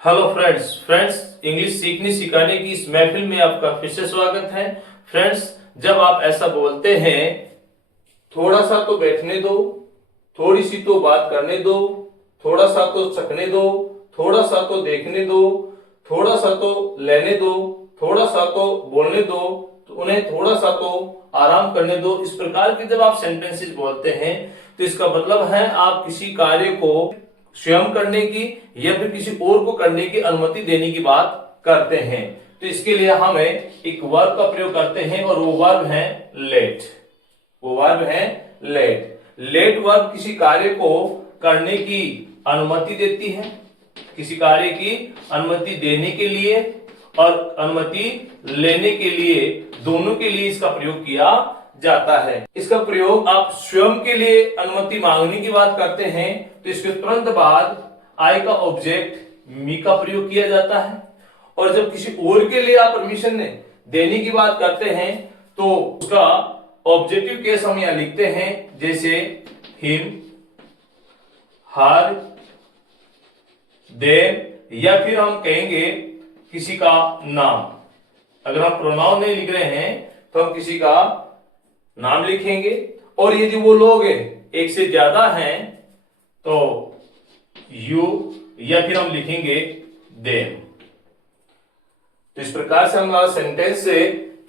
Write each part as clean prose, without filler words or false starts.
Hello friends English सीखने सिखाने की इस महफिल में आपका फिर से स्वागत है। फ्रेंड्स, जब आप ऐसा बोलते हैं थोड़ा सा तो बैठने दो, थोड़ी सी तो बात करने दो, थोड़ा सा तो चखने दो, थोड़ा सा तो देखने दो, थोड़ा सा तो लेने दो, थोड़ा सा तो बोलने दो, तो उन्हें थोड़ा सा तो आराम करने दो, इस प्रकार के जब आप सेंटेंसेस बोलते हैं तो इसका मतलब है आप किसी कार्य को स्वयं करने की या फिर किसी और को करने की अनुमति देने की बात करते हैं। तो इसके लिए हमें एक वर्ब का प्रयोग करते हैं और वो वर्ब है लेट। वो वर्ब है लेट। लेट वर्ब किसी कार्य को करने की अनुमति देती है, किसी कार्य की अनुमति देने के लिए और अनुमति लेने के लिए, दोनों के लिए इसका प्रयोग किया जाता है। इसका प्रयोग आप स्वयं के लिए अनुमति मांगने की बात करते हैं तो इसके तुरंत बाद आई का ऑब्जेक्ट मी का प्रयोग किया जाता है, और जब किसी और के लिए आप परमिशन देने की बात करते हैं तो उसका ऑब्जेक्टिव केस हम यहां लिखते हैं, जैसे हिम, हर, देम, या फिर हम कहेंगे किसी का नाम। अगर हम प्रोनाउन नहीं लिख रहे हैं तो हम किसी का नाम लिखेंगे, और यदि वो लोग एक से ज्यादा हैं तो यू, या फिर हम लिखेंगे देम। तो इस प्रकार से हमारा सेंटेंस से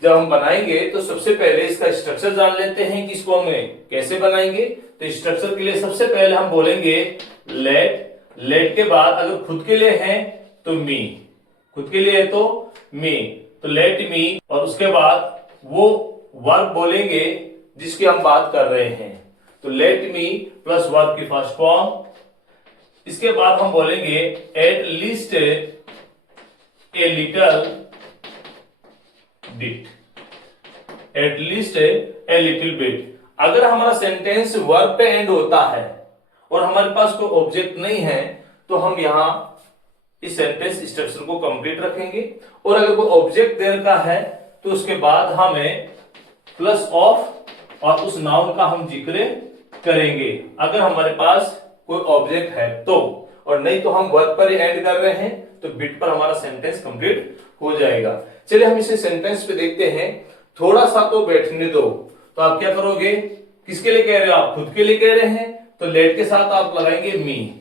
जब हम बनाएंगे तो सबसे पहले इसका स्ट्रक्चर जान लेते हैं कि इसको हम कैसे बनाएंगे। तो स्ट्रक्चर के लिए सबसे पहले हम बोलेंगे लेट। लेट के बाद अगर खुद के लिए है तो मी, खुद के लिए है तो मी, तो लेट मी, और उसके बाद वो वर्ब बोलेंगे जिसकी हम बात कर रहे हैं, तो लेट मी प्लस वर्ब की फर्स्ट फॉर्म। इसके बाद हम बोलेंगे eight least a little bit, eight least a little bit. अगर हमारा सेंटेंस वर्ब पे एंड होता है और हमारे पास कोई ऑब्जेक्ट नहीं है तो हम यहां इस सेंटेंस स्ट्रक्चर को कंप्लीट रखेंगे, और अगर कोई ऑब्जेक्ट दे रखा है तो उसके बाद हमें प्लस ऑफ और उस नाउन का हम जिक्र करेंगे अगर हमारे पास कोई ऑब्जेक्ट है तो, और नहीं तो हम वर्ब पर एंड कर रहे हैं तो बिट पर हमारा सेंटेंस कंप्लीट हो जाएगा। चलिए हम इसे सेंटेंस पे देखते हैं। थोड़ा सा तो बैठने दो, तो आप क्या करोगे, किसके लिए कह रहे हो, आप खुद के लिए कह रहे हैं तो लेट के साथ आप लगाएंगे मी,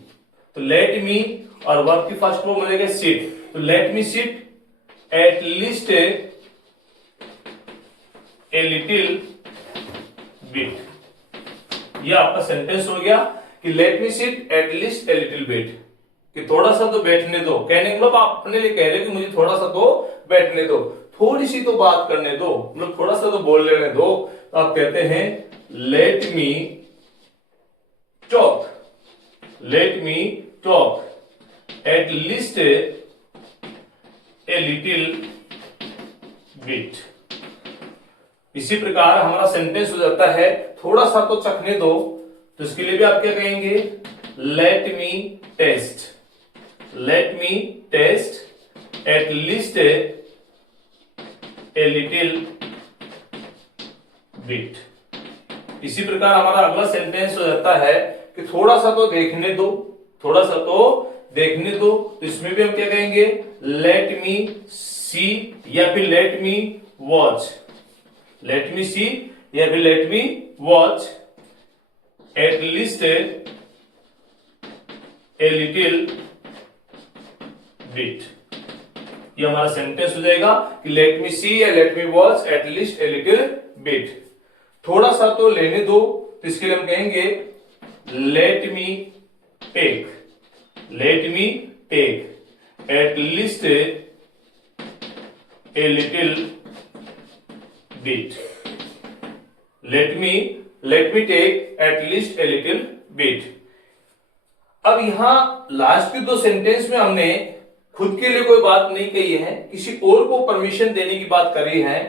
तो लेट मी, और वर्ब की फर्स्ट फॉर्म मिलेगा सिट, तो let me sit at least a little bit. ये आपका सेंटेंस हो गया कि let me sit at least a little bit, कि थोड़ा सा तो बैठने दो। कहने का मतलब आप अपने लिए कह रहे हो कि मुझे थोड़ा सा तो बैठने दो, थोड़ी सी तो बात करने दो, मतलब थोड़ा सा तो बोल लेने दो, तो आप कहते हैं let me talk, let me talk eight least a little bit. इसी प्रकार हमारा सेंटेंस हो जाता है थोड़ा सा तो चखने दो, तो इसके लिए भी आप क्या कहेंगे, let me test, let me test at least a little bit. इसी प्रकार हमारा अगला सेंटेंस हो जाता है कि थोड़ा सा तो देखने दो, थोड़ा सा तो देखने दो, तो इसमें भी हम क्या कहेंगे, लेट मी सी, या फिर let me watch, let me see या फिर let me watch at least a little bit. ये हमारा सेंटेंस हो जाएगा कि लेट मी सी या late me watch at least a little bit. थोड़ा सा तो लेने दो, तो इसके लिए हम कहेंगे let me take, let me take at least a little bit, let me take at least a little bit. अब यहां लास्ट के दो सेंटेंस में हमने खुद के लिए कोई बात नहीं कही है, किसी और को परमिशन देने की बात करी है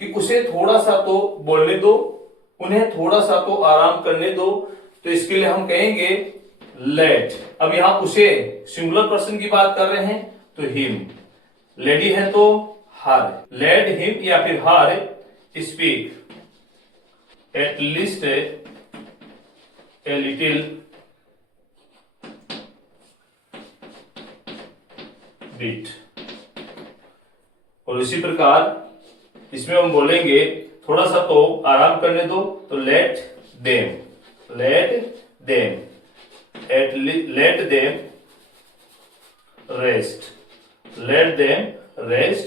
कि उसे थोड़ा सा तो बोलने दो, उन्हें थोड़ा सा तो आराम करने दो, तो इसके लिए हम कहेंगे लेट। अब यहां उसे सिंगुलर पर्सन की बात कर रहे हैं तो हिम, लेडी है तो हर, लेट हिम या फिर her speak at least a little bit. और इसी प्रकार इसमें हम बोलेंगे थोड़ा सा तो आराम करने दो, तो let them, let them rest, let them rest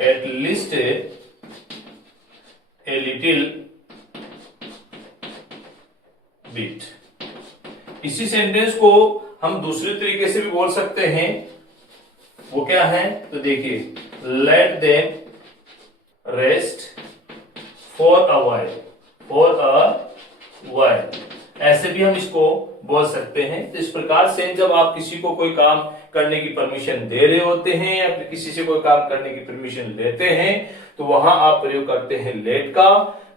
at least a little bit। इसी सेंटेंस को हम दूसरे तरीके से भी बोल सकते हैं, वो क्या है तो देखिए, let them rest for a while, ऐसे भी हम इसको बोल सकते हैं। तो इस प्रकार से जब आप किसी को कोई काम करने की परमिशन दे रहे होते हैं या फिर किसी से कोई काम करने की परमिशन लेते हैं, तो वहां आप प्रयोग करते हैं लेट का।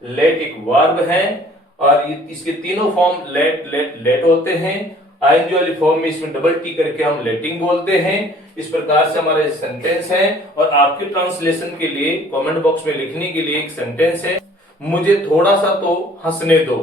लेट एक वर्ब है और इसके तीनों फॉर्म लेट होते हैं। आईएनजी वाली फॉर्म में इसमें डबल टी करके हम लेटिंग बोलते हैं। इस प्रकार से हमारा सेंटेंस है। और आपके ट्रांसलेशन के लिए कमेंट बॉक्स में लिखने के लिए एक सेंटेंस है, मुझे थोड़ा सा तो हंसने दो।